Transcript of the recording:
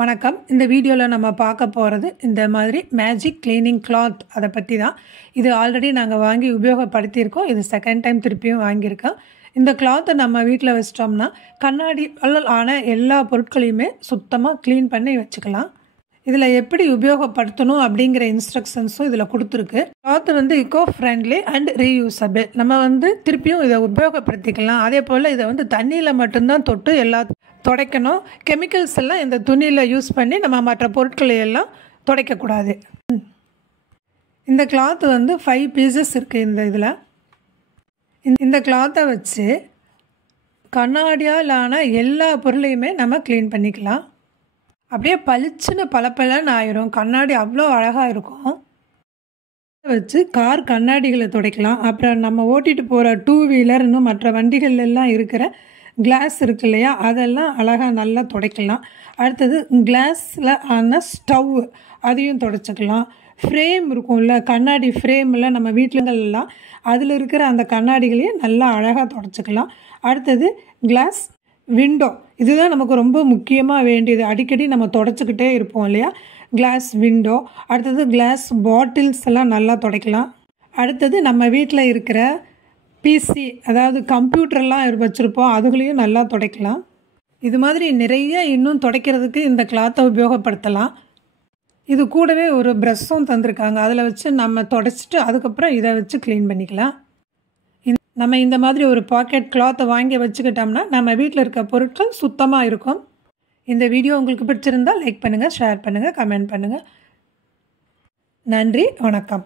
வணக்கம். இந்த வீடியோவில் நம்ம பார்க்க போகிறது இந்த மாதிரி மேஜிக் கிளீனிங் கிளாத் அதை பற்றி தான். இது ஆல்ரெடி நாங்கள் வாங்கி உபயோகப்படுத்தியிருக்கோம். இது செகண்ட் டைம் திருப்பியும் வாங்கியிருக்கோம். இந்த கிளாத்தை நம்ம வீட்டில் வச்சிட்டோம்னா கண்ணாடி ஆன எல்லா பொருட்களையுமே சுத்தமாக க்ளீன் பண்ணி வச்சுக்கலாம். இதில் எப்படி உபயோகப்படுத்தணும் அப்படிங்கிற இன்ஸ்ட்ரக்ஷன்ஸும் இதில் கொடுத்துருக்கு. Cloth eco friendly and reusable. நம்ம திருப்பியும் இதை உபயோகப்படுத்திக்கலாம். அதே போல் இதை தண்ணியில் மட்டும்தான் தொட்டு எல்லா துடைக்கணும். கெமிக்கல்ஸ் எல்லாம் இந்த துணியில் யூஸ் பண்ணி நம்ம மற்ற பொருட்களை எல்லாம் துடைக்கக்கூடாது. இந்த கிளாத் 5 பீசஸ் இருக்குது. இந்த இதில் இந்த கிளாத்தை வச்சு கண்ணாடியால் ஆன எல்லா பொருளையுமே நம்ம க்ளீன் பண்ணிக்கலாம். அப்படியே பளிச்சுன்னு பளபளன்னு ஆயிரும். கண்ணாடி அவ்வளோ அழகாக இருக்கும். வச்சு கார் கண்ணாடிகளை துடைக்கலாம். அப்புறம் நம்ம ஓட்டிகிட்டு போகிற 2 வீலர் இன்னும் மற்ற வண்டிகள் எல்லாம் இருக்கிற கிளாஸ் இருக்கு இல்லையா, அதெல்லாம் அழகாக நல்லா துடைக்கலாம். அடுத்தது கிளாஸில் ஆன ஸ்டவ் அதையும் துடைச்சிக்கலாம். ஃப்ரேம் இருக்கும்ல, கண்ணாடி ஃப்ரேமில் நம்ம வீட்டிலலாம் அதில் இருக்கிற அந்த கண்ணாடிகளையும் நல்லா அழகாக துடைச்சிக்கலாம். அடுத்தது கிளாஸ் விண்டோ, இதுதான் நமக்கு ரொம்ப முக்கியமாக வேண்டியது. அடிக்கடி நம்ம துடைச்சிக்கிட்டே இருப்போம் இல்லையா, கிளாஸ் விண்டோ. அடுத்தது கிளாஸ் பாட்டில்ஸ் எல்லாம் நல்லா துடைக்கலாம். அடுத்தது நம்ம வீட்டில் இருக்கிற பிசி, அதாவது கம்ப்யூட்டர்லாம் வச்சுருப்போம், அதுகளையும் நல்லா துடைக்கலாம். இது மாதிரி நிறைய இன்னும் துடைக்கிறதுக்கு இந்த கிளாத்தை உபயோகப்படுத்தலாம். இது கூடவே ஒரு ப்ரஷ்ஷும் தந்திருக்காங்க. அதில் வச்சு நம்ம துடைச்சிட்டு அதுக்கப்புறம் இதை வச்சு க்ளீன் பண்ணிக்கலாம். நம்ம இந்த மாதிரி ஒரு பாக்கெட் கிளாத்தை வாங்கி வச்சுக்கிட்டோம்னா நம்ம வீட்டில் இருக்க பொருட்கள் சுத்தமாக இருக்கும். இந்த வீடியோ உங்களுக்கு பிடிச்சிருந்தால் லைக் பண்ணுங்கள், ஷேர் பண்ணுங்கள், கமெண்ட் பண்ணுங்கள். நன்றி, வணக்கம்.